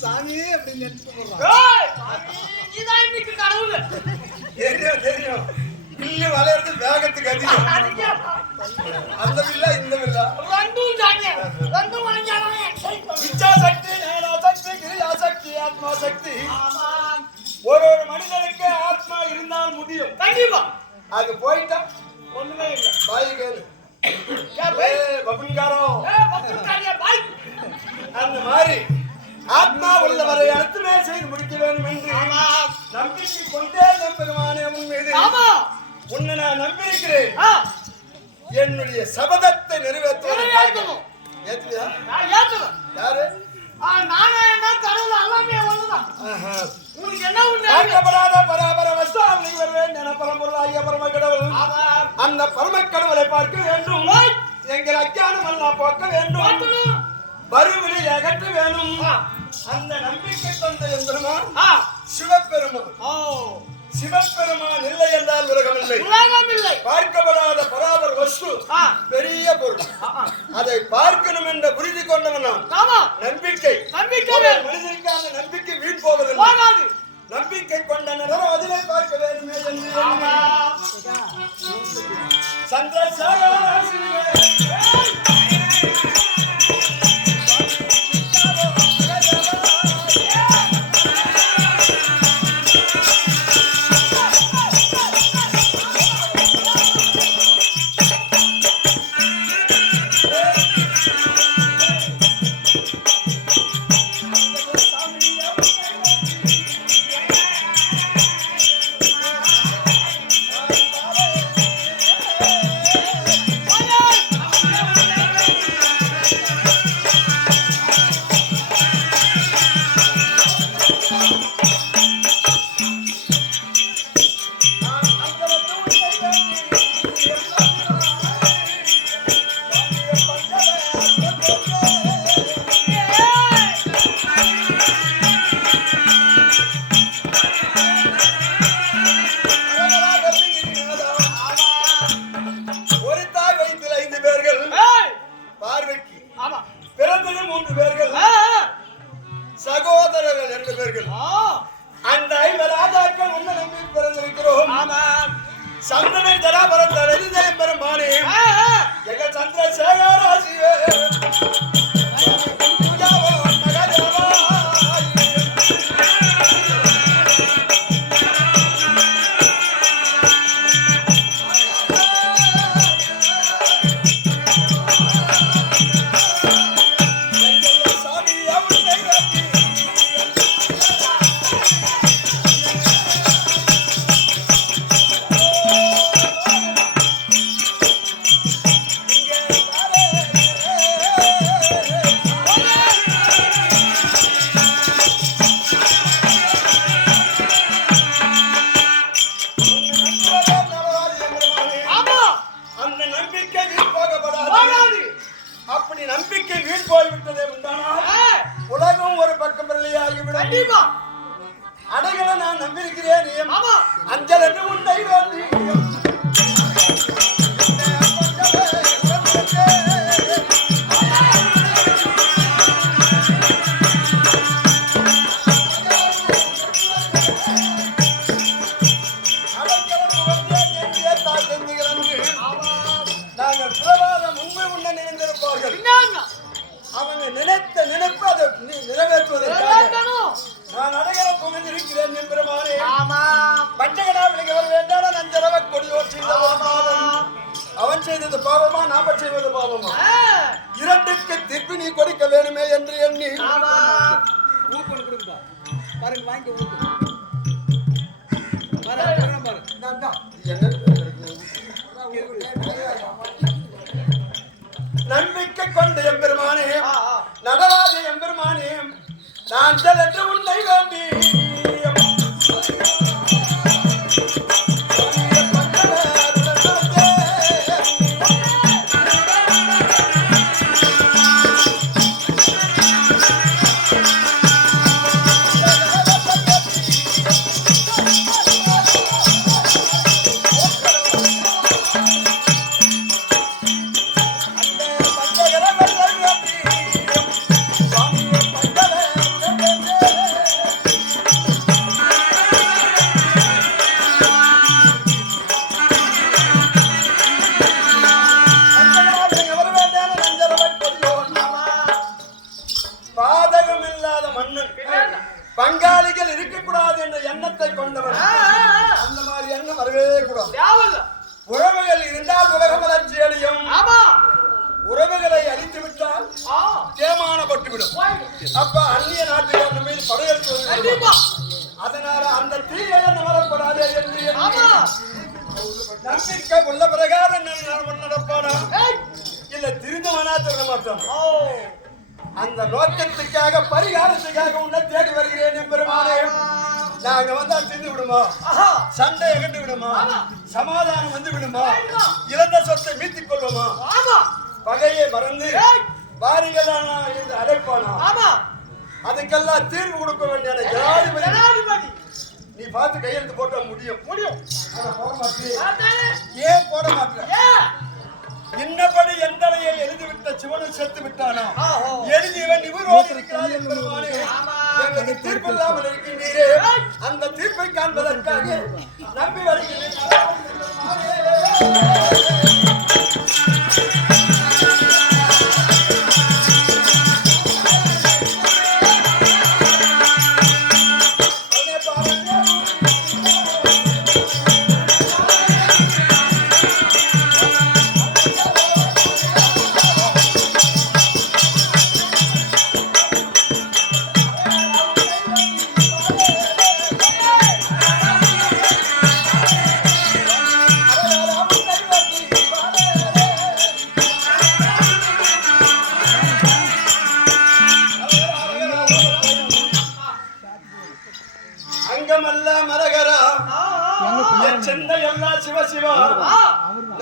சாமி அப்படின்னு நினைச்சு நீதான் இன்னைக்கு கடவுள். தெரியும் தெரியும். இல்லு வளையறது வேகத்துக்கு அதிகம். அந்த வில்லா இந்த வில்லா ரெண்டும் தாங்க. ரெண்டும் வளைஞ்சாலும் இச்சா சக்தி, ஞான சக்தி, கிரியா சக்தி, ஆத்மா சக்தி. ஒரு மனிதனுக்கு ஆத்மா இருந்தால் முடியும். கண்டிப்பா. அது போயிட்டா ஒண்ணுமே இல்லை. பாய் கேளு. அந்த மாதிரி ஆத்மா உள்ளவரை அர்த்தமே செய்து முடிக்க வேண்டும் என்று நம்பிக்கை கொண்டே பெருமானே உன் மீது உன்னை நான் நம்பியிருக்கிறேன். என்னுடைய சபதத்தை நிறைவேற்றுவதற்காக ஏத்துவியா? யாரு? நானே என்ன கடவுள் எல்லாமே ஒண்ணுதான். உங்களுக்கு என்ன உண்டு? பார்க்கப்படாத பராபர வஸ்தாவளி வருவேன் என பரம்பொருளாகிய பரம கடவுள். அந்த பரம கடவுளை பார்க்க வேண்டும். எங்கள் அஞ்ஞானம் எல்லாம் போக்க வேண்டும். வறுவினை அகற்ற வேணும். அந்த நம்பிக்கை தந்த எம்பெருமான் சிவபெருமான். சிவபெருமான் இல்லை என்றால் உலகம் இல்லை. பார்க்கப்படாத பராபர் வஸ்து பெரிய பொருள். அதை பார்க்கணும் என்ற புரிந்து கொண்டவன் நம்பிக்கை. மனிதனுக்கு அந்த நம்பிக்கை வீண் போவதில்லை. நம்பிக்கை கொண்ட நேரம் அதிலே பார்க்க வேண்டுமே என்று சகோதரர்கள் 2 பேர்கள். அந்த 5 ராஜாக்கள் உன்னை நம்பி பிறந்திருக்கிறோம். சந்தனை ஜராபரத்த வெளிதயம் பெருமானே எங்கள் சந்திரசேகர சிவே நம்பிக்கை வீண் போய்விட்டதே உண்டானால் உலகம் ஒரு பக்கம் பிள்ளையாகிவிடும். அடைகளை நான் நம்பியிருக்கிறேன். அஞ்சல் என்று உன்னை வேண்டி அவங்க நினைத்த நினைப்பு அதை நிறைவேற்றுவதற்காக நான் அடையாள புகழ்ந்திருக்கிறேன் எம்பெருமானே. பஞ்சகனாவிற்கு வர வேண்டாம். நஞ்சரவ கொடியோர் செய்த அவன் செய்தது பாவமா நாம செய்வது பாவமா? இரண்டுக்கு திருப்பி நீ கொடுக்க வேணுமே என்று எண்ணி நம்பிக்கை கொண்ட எம்பெருமானே, நடராஜ எம்பெருமானே, நான் என்று உன்னை வேண்டி பங்காளிகள் இருக்கக்கூடாது என்ற எண்ணத்தை கொண்டவன். அந்த மாதிரி எண்ணம் வரவே கூடாது. உறவுகள் இருந்தால் உலகம் வளர்ச்சி அடையும். உறவுகளை அழித்து விட்டால் தேமானப்பட்டு விடும். அப்ப அந்நிய நாட்டுக்காரன் மீது படையெடுத்து அதனால அந்த தீயை வரக்கூடாது என்று நம்பிக்கை உள்ள பிரகாரம் நடப்பானா இல்ல திருந்தவனா திருட மாட்டான். அந்த நோக்கத்துக்காக பரிகாரத்துக்காக உன்னை தேடி வருகிறேன் என்பெருமானே. நாங்க வந்தா தின்னு விடுமா, சண்டை அகண்டு விடுமா, சமாதானம் வந்து விடுமா, இழந்த சொத்தை மீட்டுக் கொள்வோமா, பகையை மறந்து வாரிகள் என்று அழைப்பானா. அதுக்கெல்லாம் தீர்வு கொடுக்க வேண்டிய ஜனாதிபதி நீ பார்த்து கையெழுத்து போட்ட முடியும். போட மாட்டேன். ஏன் போட மாட்டேன்? இன்னபடி எந்தலையை எழுதிவிட்ட சிவனும் செத்து விட்டானோ எழுதியவன் இவரோடு இருக்கிறார் என்பதுமானே எங்களுக்கு தீர்ப்பு இல்லாமல் இருக்கின்றீரே. அந்த தீர்ப்பை காண்பதற்காக நம்பி வருகிறேன்.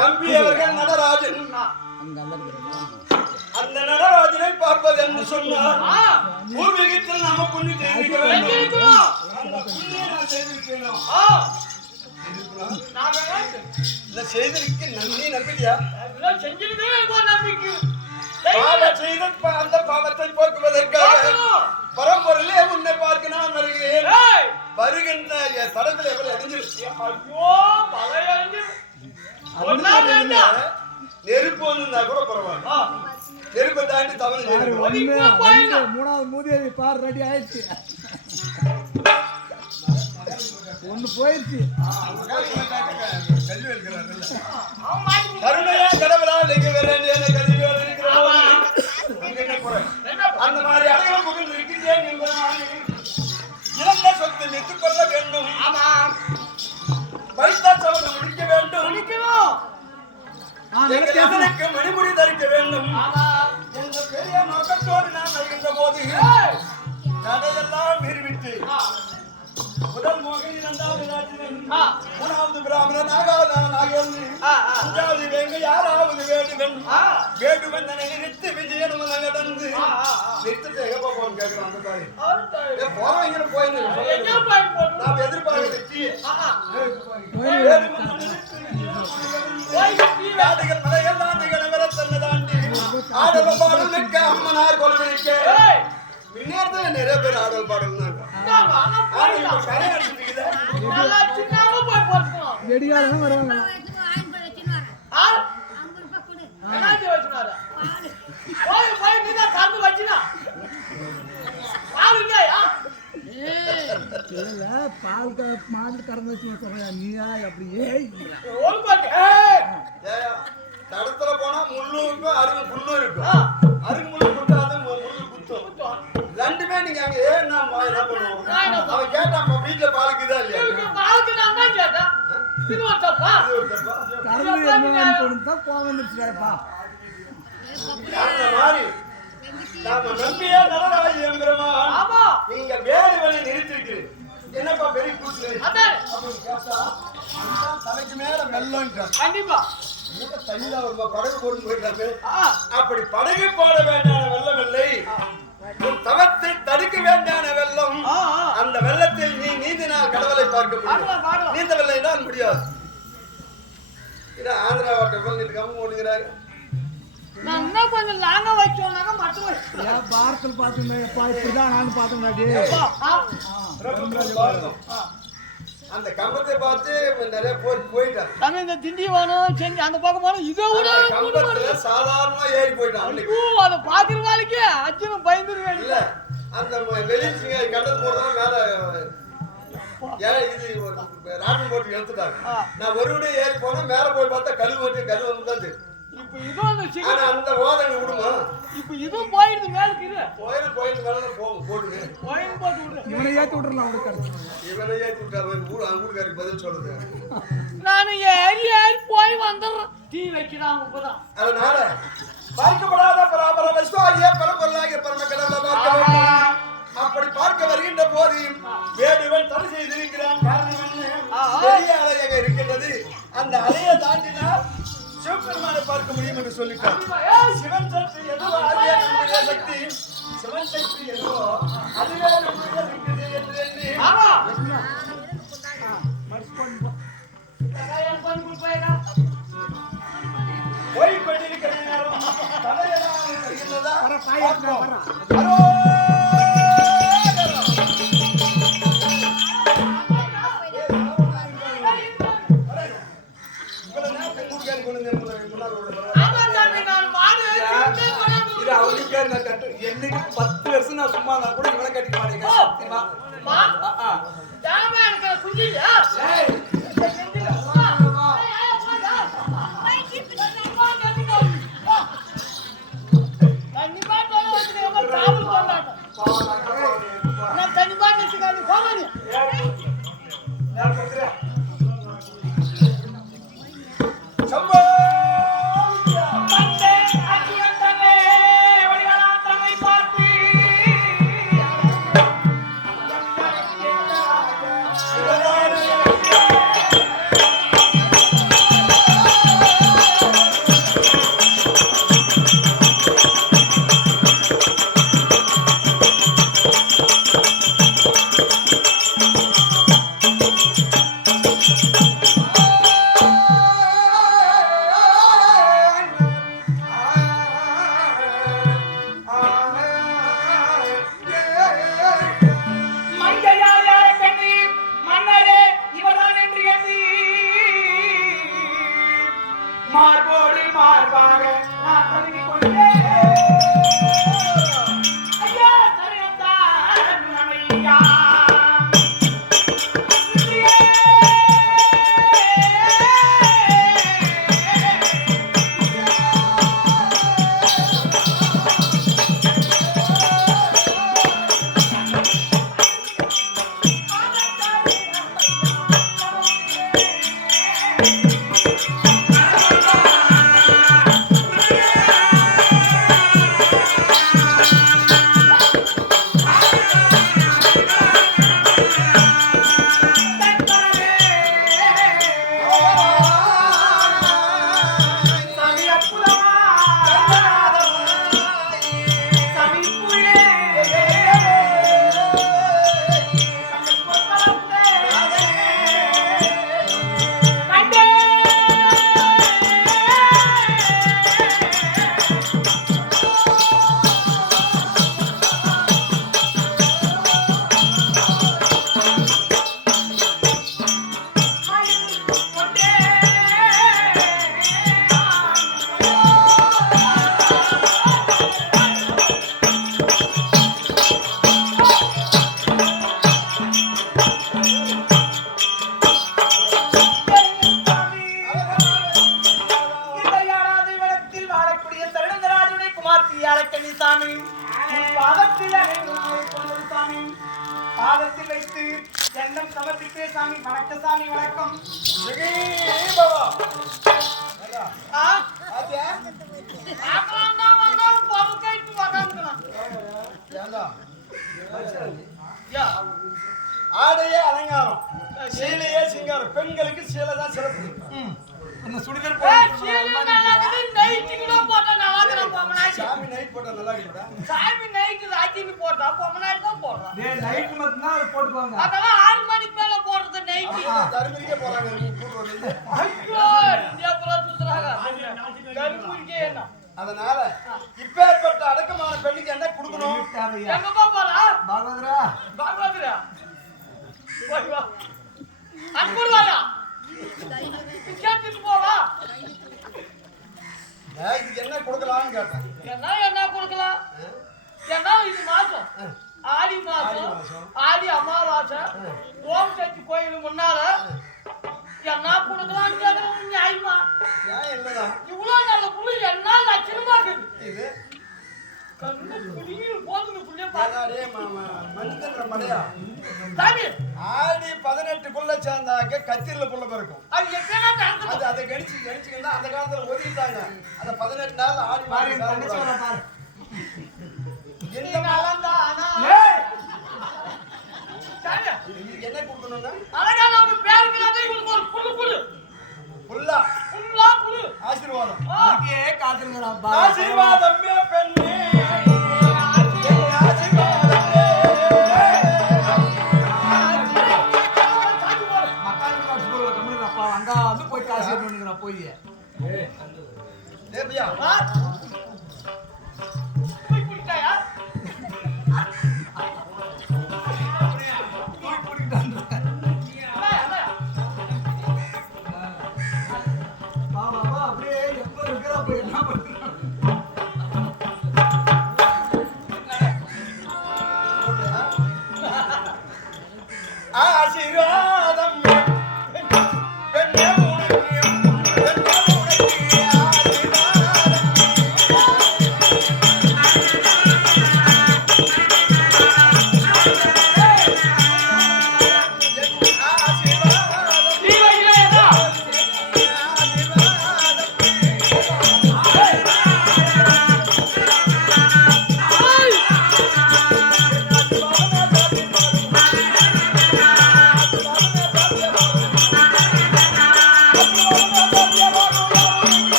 நம்பியவர்கள் நடராஜன். அந்த நடராஜனை பார்ப்பது என்று சொன்னார் பூர்வீகத்தில் நாம புண்ணி செய்திருக்க வேண்டும். அந்த புண்ணியை நான் செய்திருக்கேனோ செய்திருக்க நன்றி நம்பிக்கையா அந்த பாவத்தை போக்குவதற்காக பரம்பொருளே உன்னை பார்க்க நான் வருகிறேன். வருகின்ற தடத்தில் எவ்வளவு அடைஞ்சிருச்சு. நெருப்பு வந்து கூட பரவாயில்ல. நெருப்பை தாண்டி தவறு 3வது மூதேவி பார் ரெடி ஆயிடுச்சு. ஒண்ணு போயிடுச்சு. கல்வி இருக்கிறார் கருணையா கடவுளா நீங்க வேண்டிய கல்வி அந்த மாதிரி அடையாளம் புகழ் இருக்கிறேன் என்பதனால இழந்த சொத்தை நிறுத்திக் கொள்ள வேண்டும். வைத்தா சவனை முடிக்க வேண்டும். எங்களுக்கு மணிமுடி தரிக்க வேண்டும் என்ற பெரிய நோக்கத்தோடு நான் வருகின்ற போது கதையெல்லாம் மீறிவிட்டு முதல் மோகினி, 2வது ராஜினன், 3வது பிராமணன், 4வது அஞ்சாவது வேங்க, 6வது வேடுவன். வேடுவன் தன்னை நிறுத்தி விஜயன் நடந்து நிறுத்திட்டு எங்க போன்னு கேட்கிறான். அந்த தாய் போறவங்க போயிருந்து நாம் எதிர்பார்க்க காடுகள் மலையெல்லாம் நிகழவர தன்னை தாண்டி ஆடல் பாடலுக்கு அம்மனார் கொள்வதற்க முன்னேறத நிறைய பேர் ஆடல் பாடல் வெடிகாரம் வருவாங்க. பால் மாடு கறந்து வச்சு நீயா அப்படியே தடத்துல போனா முள்ளும் இருக்கும், அருகு புல்லும் இருக்கும். அருகு முள்ளு குத்தாது, முள்ளு குத்தும். ரெண்டுமே நீங்க அங்க என்ன பண்ணுவோம். அவன் கேட்டான் வீட்டுல பாலுக்குதா இல்லையா? அந்த மாதிரி நாம நம்பியே நடராஜி என்கிறோமா நீங்க வேறு வழி நிறுத்திருக்கிறீங்க. என்னப்பா பெரிய கூட்டு தலைக்கு மேல வெள்ளம் கண்டிப்பா தண்ணியில ஒரு படகு போட்டு போயிட்டாங்க. அப்படி படகு போட வேண்டான வெள்ளம் இல்லை, தவத்தை தடுக்க வேண்டான வெள்ளம். அந்த வெள்ளத்தில் நீ நீந்தினால் கடவுளை பார்க்க முடியும். நீந்த வெள்ளை தான் முடியாது. இது ஆந்திரா வாட்டர் கம்மி ஓடுகிறாரு. கொஞ்சம் லாங்க வச்சோம்னாக்க மட்டும் பாரத்தில் பார்த்துதான் நானும் பார்த்தேன். அந்த கம்பத்தை பார்த்து நிறைய போயிட்டான். இந்த திண்டிவனம் செஞ்சு அந்த பக்கம் போன இதை விட சாதாரணமா ஏறி போயிட்டான். அதை பாக்குற வேலைக்கு அச்சனும் பயந்துருவேன். இல்ல அந்த வெளியே கடல் போறதா மேல ஏன் இது ஒரு ராட்டம் போட்டு எடுத்துட்டாங்க. நான் ஒரு விட ஏறி போனா மேல போய் பார்த்தா கழுவு வந்து தான் தெரியும். இப்ப இதுவும் ஆனா அந்த ஓதங்க விடுமா? இப்ப இதுவும் போயிடுது மேலுக்கு இது கோயில் மேல போடுங்க. கோயில் போட்டு விடு. இவனை ஏத்தி விட்டுறலாம் அவனுக்கு. இவனை ஏத்தி விட்டாரு ஊருக்காருக்கு பதில் சொல்லுது. நானு ஏறி போய் வந்துடுறேன். டீ வைக்கிறான் இப்பதான். அதனால பார்க்கப்படாத பராபர வஸ்துவாகிய பரம்பொருளாகிய பரம கடவுளை பார்க்க வேண்டும். அப்படி பார்க்க வருகின்ற போது வேடுவன் தடை செய்திருக்கிறான். காரணம் என்ன? பெரிய அலையாக இருக்கின்றது. அந்த அலையை தாண்டினால் சிவபெருமானை பார்க்க முடியும் என்று சொல்லிட்டார். சிவன் சக்தி எதுவோ அதுவே நம்முடைய சக்தி. சிவன் சக்தி எதுவோ அதுவே நம்முடைய சக்தி என்று எண்ணி போய் கொண்டிருக்கிற நேரம் தலையெல்லாம் வருகின்றதா? ஹலோ என்னைக்கு 10 வருஷம் நான் சும்மா நான் கூட இவனை கட்டிக்க மாட்டேங்க. சத்தியமா பாதத்தில் வைத்து எண்ணம் சமர்ப்பித்தே சாமி. வணக்க சாமி, வணக்கம். ஆடையே அலங்காரம், சீலையே சிங்காரம். பெண்களுக்கு சீலை தான் சிறப்பு. அந்த சுடிதார் சாமி நைட் போட்டா நல்லா இருக்குடா. சாமி நைட் ராத்திரி போட்டா பொம்மனாடி தான் போடுறான். டேய் நைட் மட்டும் தான் போட்டுவாங்க. அதெல்லாம் 6 மணிக்கு மேல போடுறது நைட். தர்மிரிக்கே போறாங்க கூடுறது. ஐயோ இந்தியா புரா சுத்துறாங்க. கருப்புரிக்கே என்ன. அதனால இப்பேற்பட்ட அடக்கமான பெண்ணுக்கு என்ன கொடுக்கணும்? எங்க போறா? பாகவதரா பாகவதரா போய் வா. அன்புவாடா கேட்டு போவா. இதுக்கு என்ன கொடுக்கலாம்னு கேட்டேன். என்ன கொடுக்கலாம்? ஏன்னா இது மாசம் ஆடி மாசம், ஆடி அமாவாசை, ஓம் சக்தி கோயில் முன்னால என்ன கொடுக்கலாம்னு கேட்கறது நியாயமா? ஏன் இல்லதான் இவ்வளவு நல்ல புள்ளி என்ன லட்சணமா இருக்குது. இது கண்ணு குடியில் போதுங்க புள்ளிய பாரு. அடே மாமா மனிதன்ற மடையா சாமி ஆடி 18க்குள்ள சேர்ந்தாக்க கத்திரில புள்ள பிறக்கும். அது எப்படின்னா நடக்குது. அதை கணிச்சுக்கிட்டா அந்த காலத்துல ஒதுக்கிட்டாங்க. அந்த 18 நாள் ஆடி பாரு மாசம் தங்கச்சி வர பாரு. என்ன நலந்தா ஆனா ஏய் சாமி இதுக்கு என்ன கொடுக்கணும்னா அழகா நம்ம பேருக்குலாம் இவங்களுக்கு ஒரு புல்லு புல்லு புல்லா புல்லா புல்லு ஆசீர்வாதம். இங்கே காத்துங்கடா பா. ஆசீர்வாதமே பெண்ணே ஆசீர்வாதமே. மக்காருக்கு காசு போடுவா கம்முனுப்பா. வந்தா வந்து போய் காசு எடுத்துங்கடா போய். தேவியா போய் குடிட்டாயா? போய் குடிக்கிட்டான்றா. வா வா வா அப்படியே எப்ப இருக்கிறா போய் என்ன பண்றான்? ஆசீர்வாதம் பெண்ணே உனக்கு பெண்ணே உனக்கு ஆசீர்வாதம் நீ வைக்கிறேடா.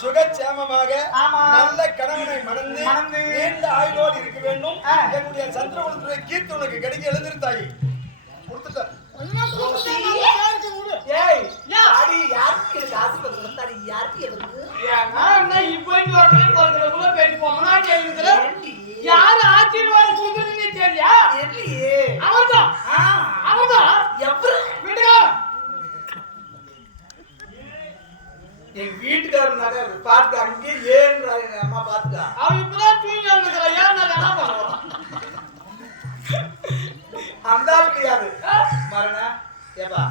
சுகச்சேமமாக ஆமா. நல்ல கணவனை மணந்து மணந்து நீண்ட ஆயுளோடு இருக்க வேண்டும். ஆ. என்னுடைய சந்திரகுலத்துடைய கீர்த்தி உனக்கு கிடைக்க எழுந்திருத்தாயி கொடுத்துட்ட. என்ன கொடுத்தா நம்ம பேருக்கு விடு. ஏய் யா அடி யாருக்கு காசு கொடுத்தா அடி யாருக்கு எதுக்கு? ஏன்னா என்ன இப்போ இங்க வரணும் போறதுக்குள்ள பேசி போனா கேக்குதுல. யார் ஆசீர்வாதம் கொடுக்குறீங்க தெரியா? இல்லையே. அவர்தான் அவர்தான் எப்படி விடுங்க. எங்க வீட்டுக்காரனாக பாத்து அங்கே ஏன்றாங்க எங்க அம்மா பாத்துக்கா. அவன் இப்பதான் தூங்கி வந்துக்கிற. ஏன் நான் என்ன பண்ணுவோம்? அந்த ஆள் கிடையாது மரண ஏப்பா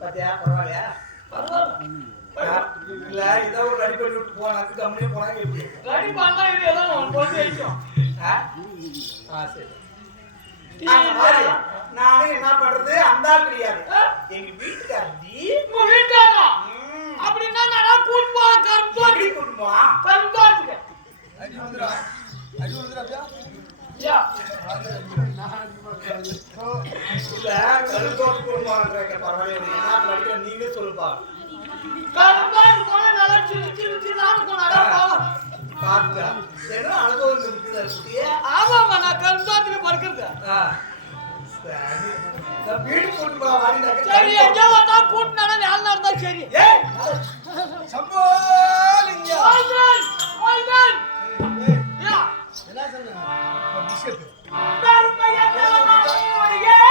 பாத்தியா பரவாயில்லையா இல்ல இதை ஒரு ரெடி பண்ணி விட்டு போனாக்கு கம்முனே போனாங்க எப்படி ரெடி பண்ணா இது எல்லாம் உனக்கு வந்து வைக்கும். சரி அந்த மாதிரி நானும் என்ன பண்றது அந்த ஆள் கிடையாது எங்க வீட்டுக்காரடி உங்க வீட்டாரா? அப்படின்னா நான் கூட்டு போக கருப்பாடி கூட்டு போலாம் கருப்பாட்டுக்கு. அடி வந்துடா அடி வந்துடா. யா இல்ல கருத்தோட்டு கூட்டு போறாங்க பரவாயில்ல என்ன படிக்க நீங்க சொல்லுப்பா கருப்பாட்டு போன நல்லா சிரிச்சு நானும் போனாடா பாவம். பாத்துக்கா என்ன அனுபவம் இருக்குது குட்டியே ஆமாமா நான் கருப்பாட்டுல படுக்கிறது. சரி வீடு கூட்டு போலாம் வாடினாக்க சரி எங்க வந்தா கூட்டினா வேலை நடந்தா சரி. ஏய் சம்போ லிங்கா. வால்டன் வால்டன் யா என்ன சொன்ன பிஸ்கட் Yeah.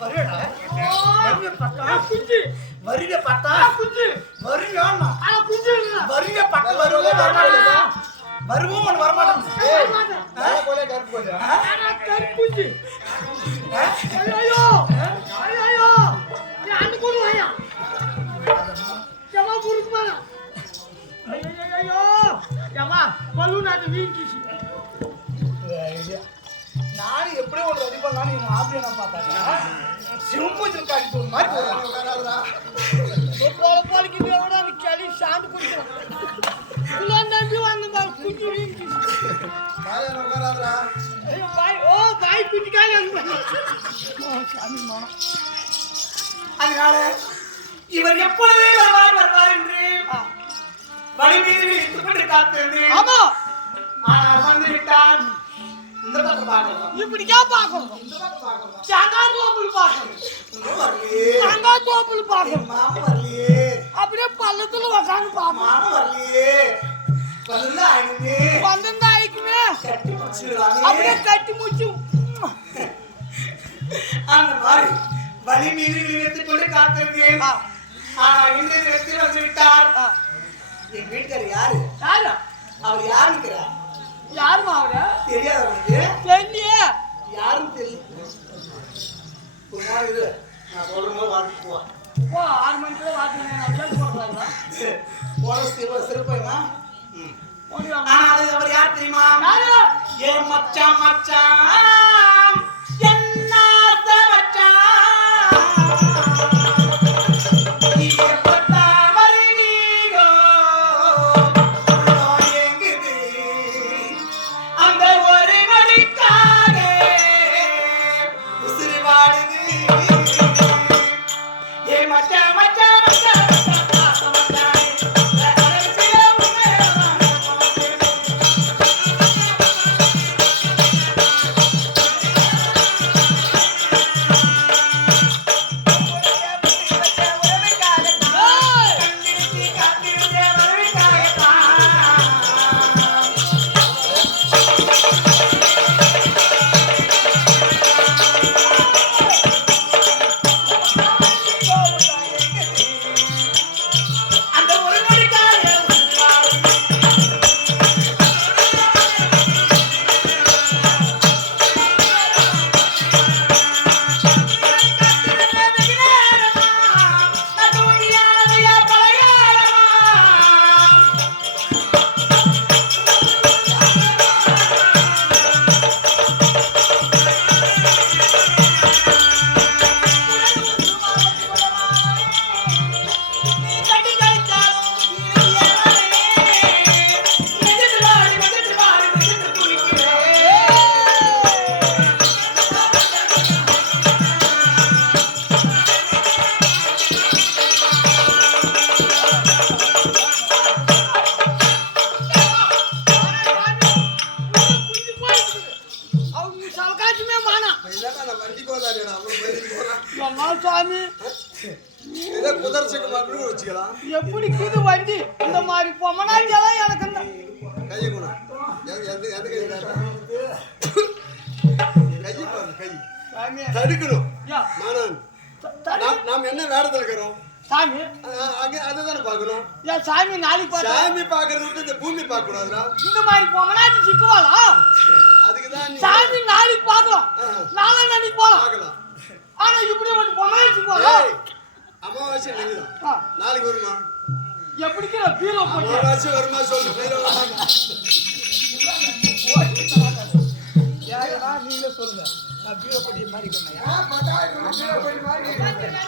வருடா வருங்க பட்டா குஞ்சு வருங்க பட்டா குஞ்சு வருங்க குஞ்சு வருங்க பட்டா வருவோம் வருவோம் வரமாட்டோம் போலே கருப்பு போலியா குஞ்சு ஐயோ ஐயோ அண்ணு கூட வாயா ஜமா புருக்கு மானா ஐயோ ஜமா பலூன் அது வீங்கிச்சு நானும் எப்படியோ ஒரு ரெடி பண்ணலாம் நீங்க ஆப்பியா நான் பார்த்தாங்க சிவம்பூஜன் காட்டி ஒரு மாதிரி போலிக்கு விட அந்த களி சாந்து குடிக்கிறோம் இல்ல நம்பி வாங்க குஞ்சு வீங்கிச்சு மாயா உட்காராதடா பாய் ஓ பாய் குஞ்சு காலி வந்து சாமி மானம் அதனால இவர் எப்பொழுதே வருவார் என்று வழி மீது விழித்துக்கொண்டு காத்திருந்தேன் ஆமா ஆனால் வந்து விட்டார் இந்த பக்கம் பார்க்கலாம் இப்படிக்கா பார்க்கணும் இந்த பக்கம் பார்க்கலாம் தேங்காய் தோப்புல பார்க்கணும் வரலையே தேங்காய் தோப்புல பார்க்கணும் மாமா வரலையே அப்படியே பள்ளத்துல உக்காந்து பார்ப்போம் மாமா வரலையே வந்து ஆயிடுமே பந்தந்த ஆயிக்குமே கட்டி பிடிச்சிடலாமே அப்படியே கட்டி முடிச்சு அந்த மாதிரி வழி மீது விழித்துக் கொண்டு காத்திருந்தேன் ஆனால் இந்த இடத்தில் வந்து விட்டார் என் வீட்டுக்காரர் யாரு யாரு அவர் யாரு இருக்கிறார் யாருமா அவரு தெரியாது அவனுக்கு தெரியலையே யாரும் தெரியல ஒரு நாள் இரு நான் சொல்லும்போது வாழ்க்கை போவான் ஓ 6 மணிக்கு வாக்கு போடுறாங்களா போன சிறப்பைமா ஓடி வாங்க ஆனால் அவர் யார் தெரியுமா யாரு ஏ மச்சான் மச்சான் என்ன மச்சான் சாமி குதிர்ச்சிக்கு மட்டும் வச்சுக்கலாம் எப்படி குது வண்டி இந்த மாதிரி பொம்மனாச்செல்லாம் எனக்கு இந்த கையை கூட எது கை கை சாமி தடுக்கணும் யா மாணவன் தடு நாம் என்ன வேடத்துல இருக்கிறோம் சாமி அங்கே அதுதானே பார்க்கணும் யா சாமி நாளைக்கு பார்த்தா சாமி பார்க்கறது விட்டு இந்த பூமி பார்க்க கூடாதுடா இந்த மாதிரி பொம்மனாச்சி சிக்குவாளா அதுக்கு தான் சாமி நாளைக்கு பார்க்கலாம் நாளை நாளைக்கு போலாம் பார்க்கலாம் ஆனா இப்படி ஒரு பொம்மனாச்சி போலாம் ஏய், அமாவாசை நினைதான் நாளைக்கு வருமா எப்படிக்கிற பீரோ போட்டு அமாவாசை வருமா சொல்லு பீரோ யாருன்னா நீங்களே சொல்லுங்க நான் பீரோ படி மாதிரி என்ன